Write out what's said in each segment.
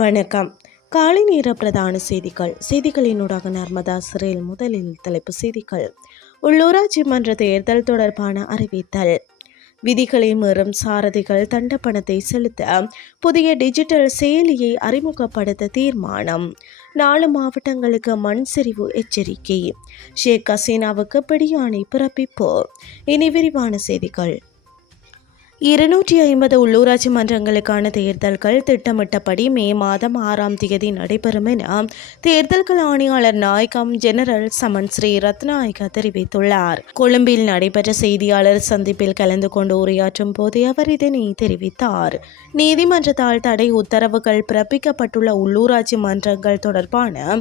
வணக்கம். காலை நேர பிரதான செய்திகள். செய்திகளினூடாக நர்மதா சிறையில் முதலில் தலைப்பு செய்திகள். உள்ளூராட்சி மன்ற தேர்தல் தொடர்பான அறிவித்தல். விதிகளை மீறும் சாரதிகள் தண்ட பணத்தை செலுத்த புதிய டிஜிட்டல் செயலியை அறிமுகப்படுத்த தீர்மானம். நாலு மாவட்டங்களுக்கு மண் சரிவு எச்சரிக்கை. ஷேக் ஹசீனாவுக்கு பிடியாணை பிறப்பிப்பு. இனி விரிவான செய்திகள். இருநூற்றி ஐம்பது உள்ளூராட்சி மன்றங்களுக்கான தேர்தல்கள் திட்டமிட்டபடி மே மாதம் ஆறாம் தேதி நடைபெறும் என தேர்தல்கள் ஆணையாளர் நாயகம் ஜெனரல் சமன் ஸ்ரீ ரத்னாயக தெரிவித்துள்ளார். கொழும்பில் நடைபெற்ற செய்தியாளர் சந்திப்பில் கலந்து கொண்டு உரையாற்றும் போது அவர் இதனை தெரிவித்தார். நீதிமன்றத்தால் தடை உத்தரவுகள் பிறப்பிக்கப்பட்டுள்ள உள்ளூராட்சி மன்றங்கள் தொடர்பான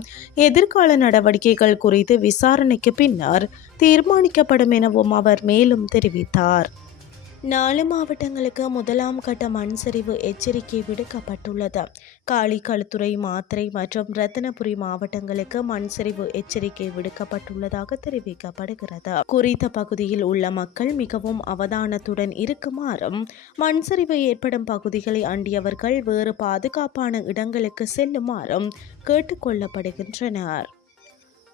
எதிர்கால நடவடிக்கைகள் குறித்து விசாரணைக்கு பின்னர் தீர்மானிக்கப்படும் எனவும் அவர் மேலும் தெரிவித்தார். நாலு மாவட்டங்களுக்கு முதலாம் கட்ட மண் சரிவு எச்சரிக்கை விடுக்கப்பட்டுள்ளது. காளி மாத்திரை மற்றும் ரத்தினபுரி மாவட்டங்களுக்கு மண் சரிவு எச்சரிக்கை விடுக்கப்பட்டுள்ளதாக தெரிவிக்கப்படுகிறது. குறித்த பகுதியில் உள்ள மக்கள் மிகவும் அவதானத்துடன் இருக்குமாறும் மண் சரிவு ஏற்படும் பகுதிகளை அண்டியவர்கள் வேறு பாதுகாப்பான இடங்களுக்கு செல்லுமாறும் கேட்டுக்கொள்ளப்படுகின்றனர்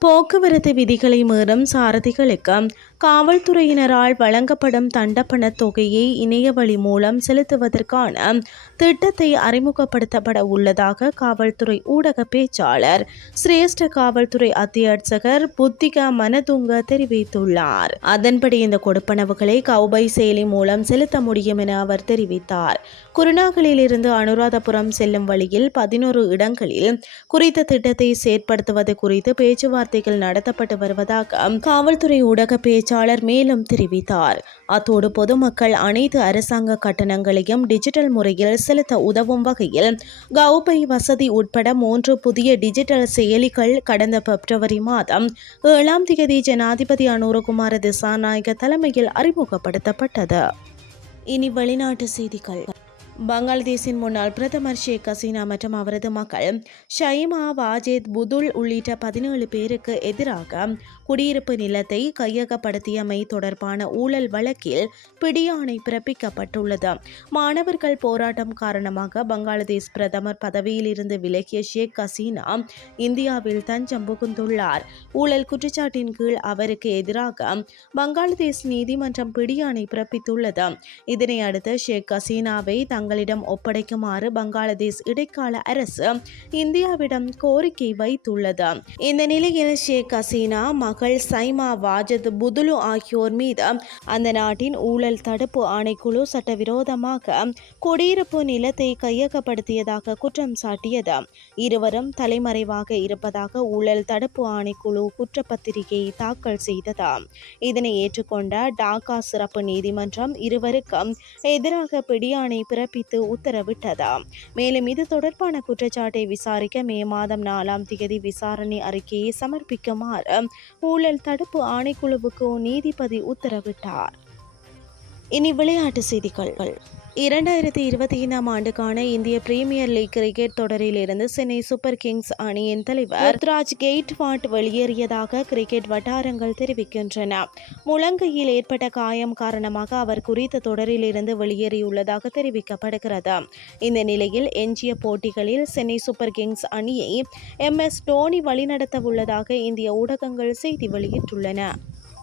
போக்குவரத்து விதிகளை மீறும் சாரதிகளுக்கு காவல்துறையினரால் வழங்கப்படும் தண்டப்பண தொகையை இணையவழி மூலம் செலுத்துவதற்கான திட்டத்தை அறிமுகப்படுத்தப்பட உள்ளதாக காவல்துறை ஊடக பேச்சாளர் சிரேஷ்ட காவல்துறை அத்தியட்சகர் புத்திக மனதுங்க தெரிவித்துள்ளார். அதன்படி இந்த கொடுப்பனவுகளை கௌபை செயலி மூலம் செலுத்த முடியும் என அவர் தெரிவித்தார். குருநாகலிலிருந்து அனுராதபுரம் செல்லும் வழியில் பதினோரு இடங்களில் குறித்த திட்டத்தை செயற்படுத்துவது குறித்து பேச்சுவார்த்தை பேச்சுவார்த்தைகள் நடத்தப்பட்டு வருவதாக காவல்துறை ஊடக பேச்சாளர் மேலும் தெரிவித்தார். அத்தோடு பொதுமக்கள் அனைத்து அரசாங்க கட்டணங்களையும் டிஜிட்டல் முறையில் செலுத்த உதவும் வகையில் கௌபை வசதி உட்பட மூன்று புதிய டிஜிட்டல் செயலிகள் கடந்த பிப்ரவரி மாதம் ஏழாம் தேதி ஜனாதிபதி அனுரகுமார திசாநாயக தலைமையில் அறிமுகப்படுத்தப்பட்டது. இனி வெளிநாட்டு செய்திகள். பங்களாதேஷின் முன்னாள் பிரதமர் ஷேக் ஹசீனா மற்றும் அவரது மக்கள் ஷைமா வாஜேத் புதுல் உள்ளிட்ட பதினேழு பேருக்கு எதிராக குடியிருப்பு நிலத்தை கையகப்படுத்தியமை தொடர்பான ஊழல் வழக்கில் பிடியாணை பிறப்பிக்கப்பட்டுள்ளது. மாணவர்கள் போராட்டம் காரணமாக பங்களாதேஷ் பிரதமர் பதவியில் இருந்து விலகிய ஷேக் ஹசீனா இந்தியாவில் தஞ்சம் புகுந்துள்ளார். ஊழல் குற்றச்சாட்டின் கீழ் அவருக்கு எதிராக பங்களாதேஷ் நீதிமன்றம் பிடியாணை பிறப்பித்துள்ளது. இதனை அடுத்து ஷேக் ஹசீனாவை தங்களிடம் ஒப்படைக்குமாறு பங்களாதேஷ் இடைக்கால அரசு இந்தியாவிடம் கோரிக்கை வைத்துள்ளது. இந்த நிலையில் ஷேக் ஹசீனா மகள் சைமா வாஜத் புதுலு ஆகியோர் மீது அந்த நாட்டின் ஊழல் தடுப்பு ஆணைக்குழு சட்டவிரோதமாக குடியிருப்பு நிலத்தை கையகப்படுத்தியதாக குற்றம் சாட்டியது. இருவரும் தலைமறைவாக இருப்பதாக ஊழல் தடுப்பு ஆணைக்குழு குற்றப்பத்திரிகை தாக்கல் செய்தது. இதனை ஏற்றுக்கொண்ட டாக்கா சிறப்பு நீதிமன்றம் இருவருக்கும் எதிராக பிடியாணை பிறப்பித்து உத்தரவிட்டதாம் மேலும் இது தொடர்பான குற்றச்சாட்டை விசாரிக்க மே மாதம் நாலாம் தேதி விசாரணை அறிக்கையை சமர்ப்பிக்குமாறு ஊழல் தடுப்பு ஆணைக்குழுவுக்கு நீதிபதி உத்தரவிட்டார். இனி விளையாட்டு செய்திகள். இரண்டாயிரத்தி இருபத்தி ஐந்தாம் ஆண்டுக்கான இந்திய பிரீமியர் லீக் கிரிக்கெட் தொடரில் இருந்து சென்னை சூப்பர் கிங்ஸ் அணியின் தலைவர் ருத்ராஜ் கெய்ட்வாட் வெளியேறியதாக கிரிக்கெட் வட்டாரங்கள் தெரிவிக்கின்றன. முழங்கையில் ஏற்பட்ட காயம் காரணமாக அவர் குறித்த தொடரில் இருந்து வெளியேறியுள்ளதாக தெரிவிக்கப்படுகிறது. இந்த நிலையில் எஞ்சிய போட்டிகளில் சென்னை சூப்பர் கிங்ஸ் அணியை எம் எஸ் டோனி வழிநடத்த உள்ளதாக இந்திய ஊடகங்கள் செய்தி வெளியிட்டுள்ளன.